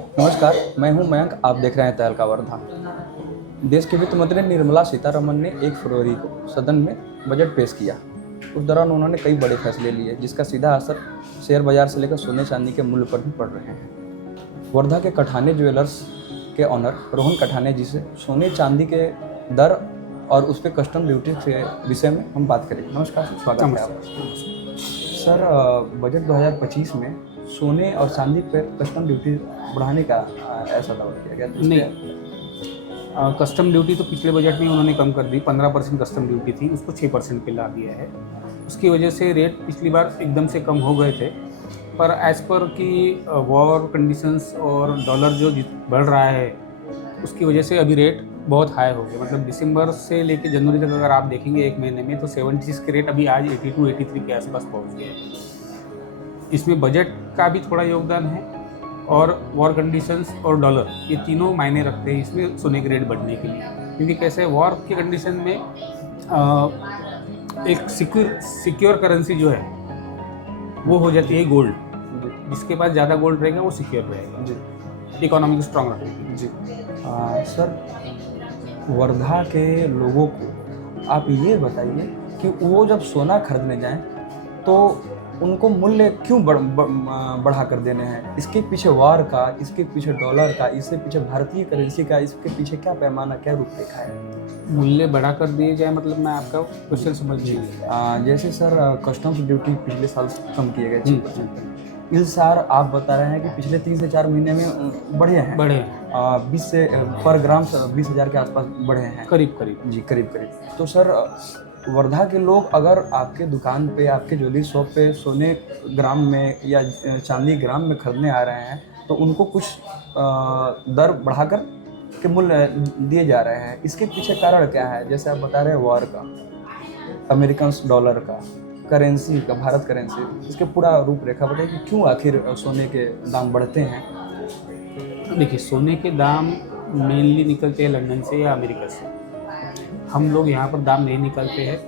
नमस्कार, मैं हूं मयंक। आप देख रहे हैं तहलका वर्धा। देश की वित्त मंत्री निर्मला सीतारमण ने 1 फरवरी को सदन में बजट पेश किया। उस दौरान उन्होंने कई बड़े फैसले लिए, जिसका सीधा असर शेयर बाजार से लेकर सोने चांदी के मूल्य पर भी पड़ रहे हैं। वर्धा के कठाने ज्वेलर्स के ऑनर रोहन कठाने जी से सोने चांदी के दर और उस पर कस्टम ड्यूटी के विषय में हम बात करेंगे। नमस्कार सर, स्वागत है आपका। सर, बजट 2025 में सोने और चांदी पर कस्टम ड्यूटी बढ़ाने का ऐसा दावा किया गया था। नहीं, कस्टम ड्यूटी तो पिछले बजट में उन्होंने कम कर दी। 15% कस्टम ड्यूटी थी, उसको 6% पे ला दिया है। उसकी वजह से रेट पिछली बार एकदम से कम हो गए थे, पर एज़ पर कि वॉर कंडीशंस और डॉलर जो बढ़ रहा है, उसकी वजह से अभी रेट बहुत हाई हो गया। मतलब दिसंबर से लेके जनवरी तक अगर आप देखेंगे एक महीने में, तो 76 के रेट अभी आज 82-83 के आसपास पहुंच गए हैं। इसमें बजट का भी थोड़ा योगदान है और वॉर कंडीशंस और डॉलर, ये तीनों मायने रखते हैं इसमें सोने के रेट बढ़ने के लिए। क्योंकि कैसे वॉर की कंडीशन में एक सिक्योर करेंसी जो है वो हो जाती है गोल्ड। जिसके पास ज़्यादा गोल्ड रहेगा वो सिक्योर रहेगा जी, इकोनॉमी को स्ट्रॉन्ग रखेगी जी। सर, वर्धा के लोगों को आप ये बताइए कि वो जब सोना खरीदने जाएं तो उनको मूल्य क्यों बढ़ा कर देने हैं? इसके पीछे वार का, इसके पीछे डॉलर का, इसके पीछे भारतीय करेंसी का, इसके पीछे क्या पैमाना, क्या रूपरेखा है? मूल्य बढ़ा कर दिए जाए मतलब मैं आपका क्वेश्चन समझ लीजिए। जैसे सर, कस्टम्स ड्यूटी पिछले साल कम किए गए थे। इस साल आप बता रहे हैं कि पिछले 3 से 4 महीने में बढ़े हैं। 20 से पर ग्राम 20,000 के आसपास बढ़े हैं, करीब करीब जी, करीब करीब। तो सर, वर्धा के लोग अगर आपके दुकान पे, आपके ज्वेलरी शॉप पे सोने ग्राम में या चांदी ग्राम में खरीदने आ रहे हैं, तो उनको कुछ दर बढ़ाकर के मूल्य दिए जा रहे हैं। इसके पीछे कारण क्या है? जैसे आप बता रहे हैं वॉर का, अमेरिकन डॉलर का, करेंसी का, भारत करेंसी, इसके पूरा रूपरेखा बताइए कि क्यों आखिर सोने के दाम बढ़ते हैं? देखिए, सोने के दाम मेनली निकलते हैं लंदन से या अमेरिका से। हम लोग यहाँ पर दाम नहीं निकलते हैं,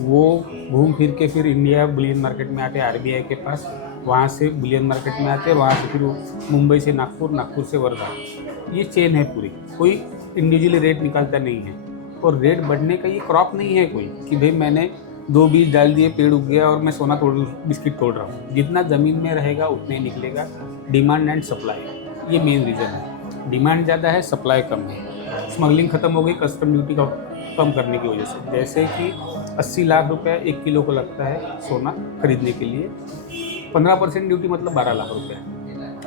वो घूम फिर के फिर इंडिया बुलियन मार्केट में आते हैं आरबीआई के पास, वहाँ से बुलियन मार्केट में आते हैं, वहाँ से फिर मुंबई से नागपुर, नागपुर से वर्धा। ये चेन है पूरी, कोई इंडिविजुअली रेट निकालता नहीं है। और रेट बढ़ने का ये क्रॉप नहीं है कोई कि भाई मैंने 2 बीज डाल दिए, पेड़ उग गया और मैं सोना बिस्किट तोड़ रहा हूँ। जितना ज़मीन में रहेगा उतने ही निकलेगा। डिमांड एंड सप्लाई, ये मेन रीज़न है। डिमांड ज़्यादा है, सप्लाई कम है। स्मगलिंग ख़त्म हो गई कस्टम ड्यूटी का कम करने की वजह से। जैसे कि 80 लाख रुपए 1 किलो को लगता है सोना खरीदने के लिए, 15% ड्यूटी मतलब 12 लाख रुपए।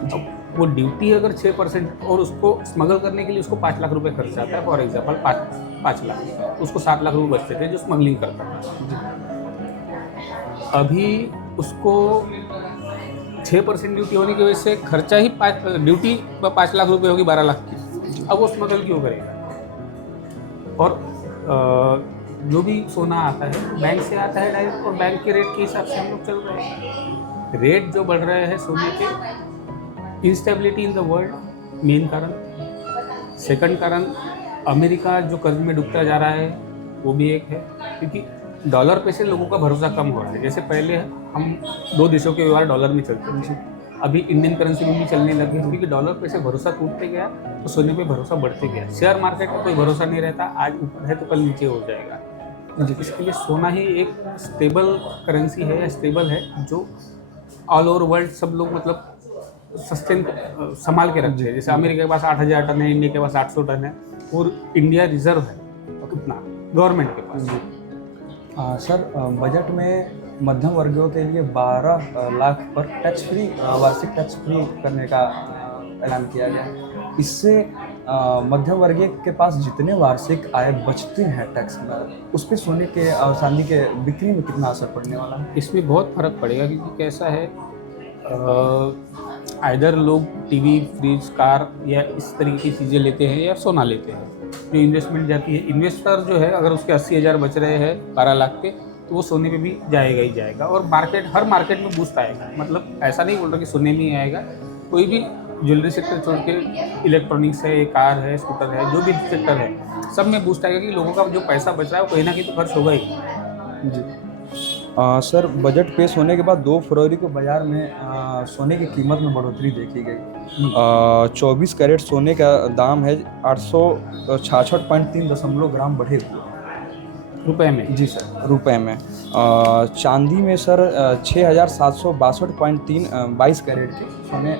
अब वो ड्यूटी अगर 6% और उसको स्मगल करने के लिए उसको 5 लाख रुपए खर्च आता है। फॉर एग्जाम्पल 5 लाख, उसको 7 लाख रुपए बचते थे जो स्मगलिंग करता है। अभी उसको 6% ड्यूटी होने की वजह से खर्चा ही ड्यूटी 5 लाख रुपए होगी 12 लाख की। अब वो स्मगल क्यों करेगा? और जो भी सोना आता है बैंक से आता है डायरेक्ट, और बैंक के रेट के हिसाब से हम लोग चल रहे हैं। रेट जो बढ़ रहे हैं सोने के, instability in the world main कारण। सेकंड कारण, अमेरिका जो कर्ज में डूबता जा रहा है वो भी एक है, क्योंकि डॉलर पे से लोगों का भरोसा कम हो रहा है। जैसे पहले हम 2 देशों के व्यवहार डॉलर में चलते थे, अभी इंडियन करेंसी में भी चलने लगे, क्योंकि डॉलर पे से भरोसा टूटते गया तो सोने पे भरोसा बढ़ते गया। शेयर मार्केट में कोई भरोसा नहीं रहता, आज ऊपर है तो कल नीचे हो जाएगा। इसके लिए सोना ही एक स्टेबल करेंसी है या स्टेबल है, जो ऑल ओवर वर्ल्ड सब लोग मतलब सस्टेन संभाल के रखते हैं। जैसे अमेरिका के पास 8,000 टन है, इंडिया के पास 800 टन है, और इंडिया रिजर्व है उतना गवर्नमेंट के पास। सर, बजट में मध्यम वर्गों के लिए 12 लाख पर टैक्स फ्री, वार्षिक टैक्स फ्री करने का ऐलान किया गया। इससे मध्यम वर्गीय के पास जितने वार्षिक आय बचते हैं टैक्स में, उस पर सोने के और चांदी के बिक्री में कितना असर पड़ने वाला है? इसमें बहुत फर्क पड़ेगा, क्योंकि कैसा है, आइदर लोग टीवी, फ्रिज, कार या इस तरीके की चीज़ें लेते हैं या सोना लेते हैं, जो इन्वेस्टमेंट जाती है। इन्वेस्टर जो है अगर उसके 80,000 बच रहे हैं 12 लाख के, तो वो सोने पे भी जाएगा ही जाएगा। और हर मार्केट में बूस्ट आएगा। मतलब ऐसा नहीं बोल रहा कि सोने में ही आएगा, कोई भी ज्वेलरी सेक्टर छोड़ के इलेक्ट्रॉनिक्स है, कार है, स्कूटर है, जो भी सेक्टर है सब में बूस्ट आएगा, कि लोगों का जो पैसा बच रहा है वो कहीं ना कहीं तो खर्च होगा ही। जी। सर बजट पेश होने के बाद 2 फरवरी को बाजार में सोने की कीमत में बढ़ोतरी देखी गई। 24 कैरेट सोने का दाम है 866.3 ग्राम बढ़े हुए हैं। रुपए में? जी सर, रुपए में। चांदी में सर 6762.3 22 कैरेट के सोने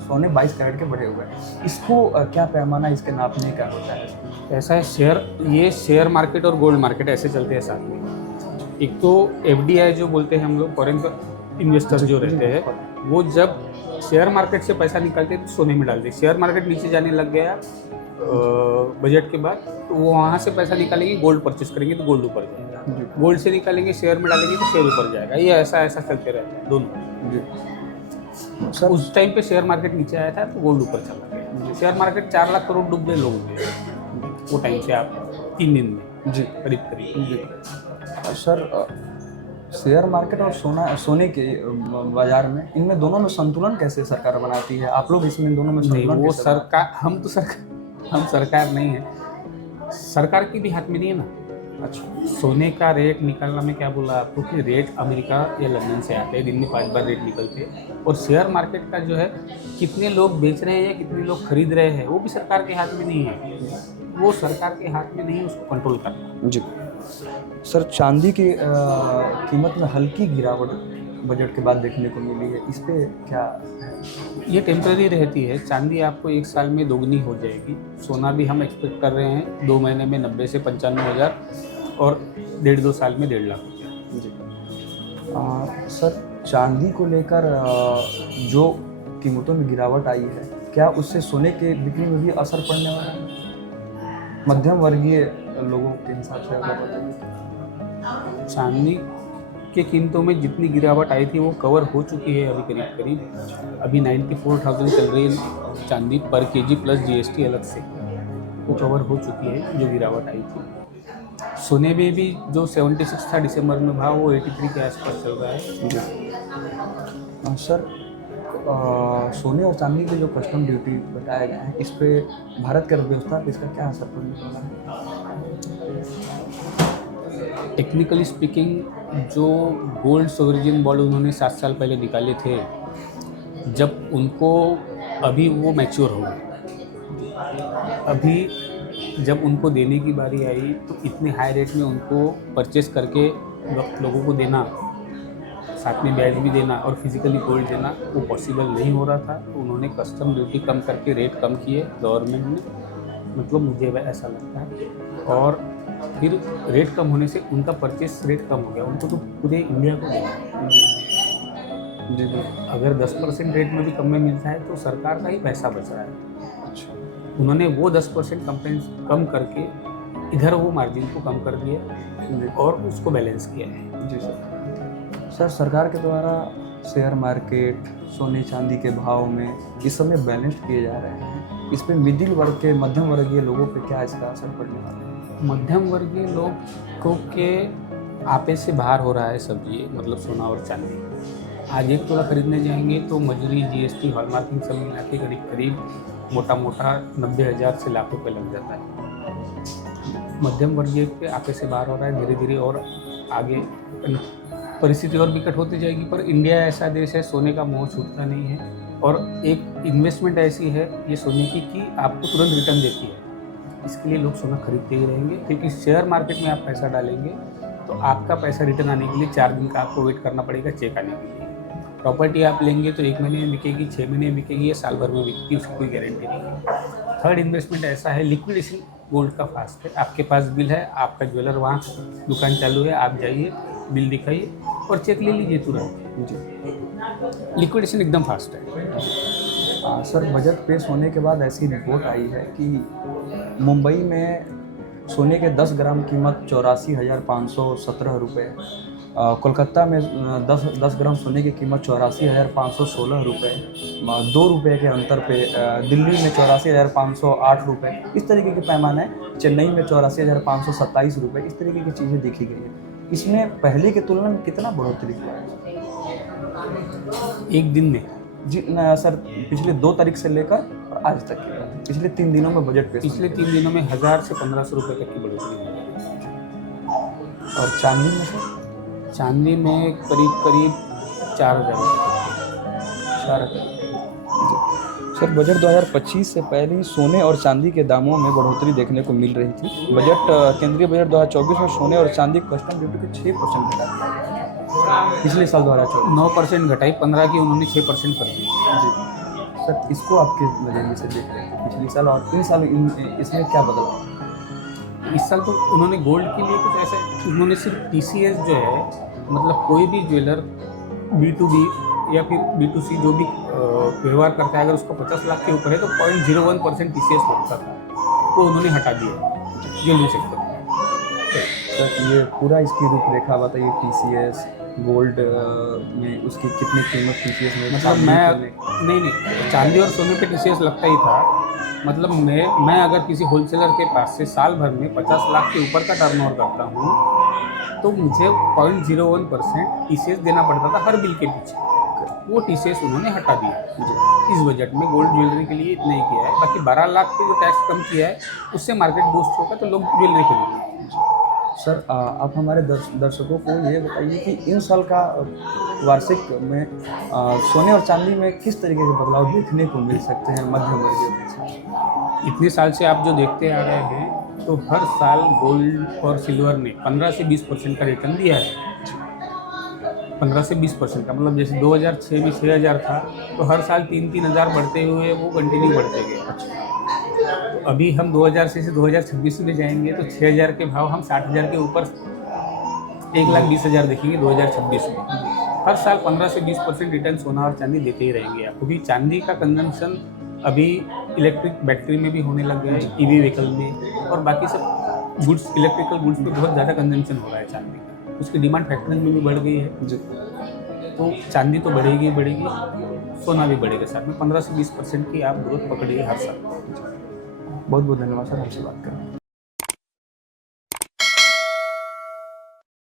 सोने 22 कैरेट के बढ़े हुए हैं। इसको क्या पैमाना इसके नापने का होता है? ऐसा है, ये शेयर मार्केट और गोल्ड मार्केट ऐसे चलते हैं साथ में। एक तो एफडीआई जो बोलते हैं हम लोग, फॉरेन इन्वेस्टर्स जो रहते हैं, वो जब शेयर मार्केट से पैसा निकालते हैं तो सोने में डालते हैं। शेयर मार्केट नीचे जाने लग गया बजट के बाद, तो वो वहाँ से पैसा निकालेंगे, गोल्ड परचेस करेंगे तो गोल्ड ऊपर जाएगा, गोल्ड से निकालेंगे शेयर में डालेंगे तो शेयर ऊपर जाएगा। ये ऐसा चलते रहता है दोनों। जी सर, उस टाइम पे शेयर मार्केट नीचे आया था तो गोल्ड ऊपर चला गया। शेयर मार्केट 4 लाख करोड़ डूब गए लोगों के वो टाइम से, आप 3 दिन में। जी करीब। जी सर, शेयर मार्केट और सोने के बाजार में, इनमें दोनों में संतुलन कैसे सरकार बनाती है? आप लोग इसमें दोनों में नहीं, संतुलन वो कैसे सरकार, हम सरकार नहीं है, सरकार की भी हाथ में नहीं है ना। अच्छा, सोने का रेट निकालना, में क्या बोला आपको कि रेट अमेरिका या लंदन से आते हैं, दिन में 5 बार रेट निकलते हैं। और शेयर मार्केट का जो है, कितने लोग बेच रहे हैं, कितने लोग खरीद रहे हैं, वो भी सरकार के हाथ में नहीं है। वो सरकार के हाथ में नहीं है उसको कंट्रोल करना। जी सर, चांदी की कीमत में हल्की गिरावट बजट के बाद देखने को मिली है, इस पे क्या है? ये टेम्परेरी रहती है। चांदी आपको 1 साल में दोगुनी हो जाएगी। सोना भी हम एक्सपेक्ट कर रहे हैं 2 महीने में 90 से 95 हज़ार, और 1.5-2 साल में 1.5 लाख रुपया। जी सर, चांदी को लेकर जो कीमतों में गिरावट आई है, क्या उससे सोने के बिक्री में भी असर पड़ने वाला है? मध्यम वर्गीय लोगों के हिसाब से अगर बताइए। चांदी के कीमतों में जितनी गिरावट आई थी वो कवर हो चुकी है अभी करीब। अभी 94,000 चल रही है चांदी पर केजी प्लस जीएसटी अलग से, वो कवर हो चुकी है जो गिरावट आई थी। सोने में भी जो 76 था दिसंबर में भाव, वो 83 के आसपास चल रहा है। जी सर, सोने और चांदी के जो कस्टम ड्यूटी बताए गए हैं, इस पे भारत की अर्थव्यवस्था पे इसका क्या असर पड़ने वाला है? टेक्निकली स्पीकिंग, जो गोल्ड सोवरिजिन बॉन्ड उन्होंने 7 साल पहले निकाले थे, जब उनको, अभी वो मैच्योर हो गए। अभी जब उनको देने की बारी आई तो इतने हाई रेट में उनको परचेस करके लोगों को देना, साथ में ब्याज भी देना और फिजिकली गोल्ड देना, वो पॉसिबल नहीं हो रहा था। तो उन्होंने कस्टम ड्यूटी कम करके रेट कम किए गवर्नमेंट ने, मतलब मुझे ऐसा लगता है। और फिर रेट कम होने से उनका परचेस रेट कम हो गया, उनको तो पूरे इंडिया को देना। जी जी। अगर 10% रेट में भी कम में मिलता है तो सरकार का ही पैसा बच रहा है। अच्छा, उन्होंने वो 10% कम करके इधर वो मार्जिन को कम कर दिया और उसको बैलेंस किया है। जी सर। सर, सरकार के द्वारा शेयर मार्केट, सोने चांदी के भाव में इस समय बैलेंस किए जा रहे हैं, इस पे मिडिल वर्ग के, मध्यम वर्गीय लोगों पे क्या इसका असर पड़ने वाला है? मध्यम वर्गीय लोगों के आपे से बाहर हो रहा है सब ये, मतलब सोना और चांदी। आज 1 तोला खरीदने जाएंगे तो मजदूरी, जीएसटी, हॉलमार्किंग सब मिला के करीब मोटा 90,000 से लाख रुपये लग जाता है। मध्यम वर्गीय पे आपे से बाहर हो रहा है धीरे धीरे, और आगे परिस्थिति और विकट होती जाएगी। पर इंडिया ऐसा देश है, सोने का मोह छूटता नहीं है, और एक इन्वेस्टमेंट ऐसी है ये सोने की कि आपको तुरंत रिटर्न देती है। इसके लिए लोग सोना खरीदते ही रहेंगे, क्योंकि शेयर मार्केट में आप पैसा डालेंगे तो आपका पैसा रिटर्न आने के लिए 4 दिन का आपको वेट करना पड़ेगा, चेक आने के लिए। प्रॉपर्टी आप लेंगे तो 1 महीने में बिकेगी, 6 महीने में बिकेगी या साल भर में बिकेगी, उसकी कोई गारंटी नहीं है। थर्ड इन्वेस्टमेंट ऐसा है, लिक्विडेशन गोल्ड का फास्ट है। आपके पास बिल है, आपका ज्वेलर वहाँ दुकान चालू है, आप जाइए, बिल दिखाइए और चेक ले लीजिए तुरंत। जी, लिक्विडेशन एकदम फास्ट है। सर, बजट पेश होने के बाद ऐसी रिपोर्ट आई है कि मुंबई में सोने के 10 ग्राम कीमत 84,517 रुपये, कोलकाता में 10 ग्राम सोने की कीमत 84,516 रुपये, 2 रुपये के अंतर पे दिल्ली में 84,508 रुपये, इस तरीके के पैमाने, चेन्नई में 84,527 रुपये, इस तरीके की चीज़ें देखी गई है। इसमें पहले की तुलना में कितना बढ़ोतरी हुआ है? एक दिन में जी सर, पिछले 2 तारीख से लेकर और आज तक की बात है, पिछले 3 दिनों में बजट पेश, पिछले 3 दिनों में 1,000 से 1,500 रुपये तक की बढ़ोतरी हुई है। और चांदी में सर? चांदी में करीब 4,000। 4,000। सर, बजट 2025 से पहले ही सोने और चांदी के दामों में बढ़ोतरी देखने को मिल रही थी। केंद्रीय बजट 2024 में सोने और चांदी कस्टम ड्यूटी के 6% घटा दिया पिछले साल 2024। 9% घटाई, 15 की उन्होंने 6% कर दी। जी सर, इसको आप किस नज़रिए से देख रहे हैं? पिछले साल और 3 साल इसमें क्या बदलाव? इस साल तो उन्होंने गोल्ड के लिए कुछ ऐसा, उन्होंने सिर्फ TCS जो है, मतलब कोई भी ज्वेलर B2B या फिर B2C जो भी व्यवहार करता है, अगर उसको 50 लाख के ऊपर है तो 0.01% TCS लगता था, तो उन्होंने हटा दिया ज्वेलरी सेक्टर में। सर, ये पूरा इसकी रूपरेखा बताइए। TCS गोल्ड में उसकी कितनी कीमत TCS में? मतलब नहीं, चांदी और सोने पे TCS लगता ही था। मतलब मैं अगर किसी होलसेलर के पास से साल भर में 50 लाख के ऊपर का टर्नओवर करता हूँ तो मुझे 0.01% TCS देना पड़ता था हर बिल के पीछे। वो TCS उन्होंने हटा दिया। इस बजट में गोल्ड ज्वेलरी के लिए इतना ही किया है। बाकी 12 लाख पे जो टैक्स कम किया है उससे मार्केट बूस्ट होगा तो लोग ज्वेलरी खरीदेंगे। सर, आप हमारे दर्शकों को ये बताइए कि इन साल का वार्षिक में सोने और चांदी में किस तरीके के बदलाव देखने को मिल सकते हैं मध्यम वर्गीय में? इतने साल से आप जो देखते आ रहे हैं तो हर साल गोल्ड और सिल्वर ने 15 से 20% का रिटर्न दिया है। 15 से 20% का मतलब जैसे 2006 में 6,000 था तो हर साल 3-3 हज़ार बढ़ते हुए वो कंटिन्यू बढ़ते गए। तो अभी हम 2000 से 2026 में जाएंगे तो 6,000 के भाव हम 60,000 के ऊपर 1,20,000 देखेंगे 2026 में। हर साल 15 से 20% रिटर्न सोना और चांदी देते ही रहेंगे आपको। क्योंकि चांदी का कंजम्पशन अभी इलेक्ट्रिक बैटरी में भी होने लग गया है, EV व्हीकल में, और बाकी सब गुड्स, इलेक्ट्रिकल गुड्स में बहुत ज़्यादा कंजम्पशन हो रहा है चांदी का। उसकी डिमांड फैक्ट्री में भी बढ़ गई है जी। तो चांदी तो बढ़ेगी, सोना भी बढ़ेगा। साथ में 15 से 20% की आप ग्रोथ पकड़िए हर साल। बहुत बहुत धन्यवाद सर, हमसे बात करें।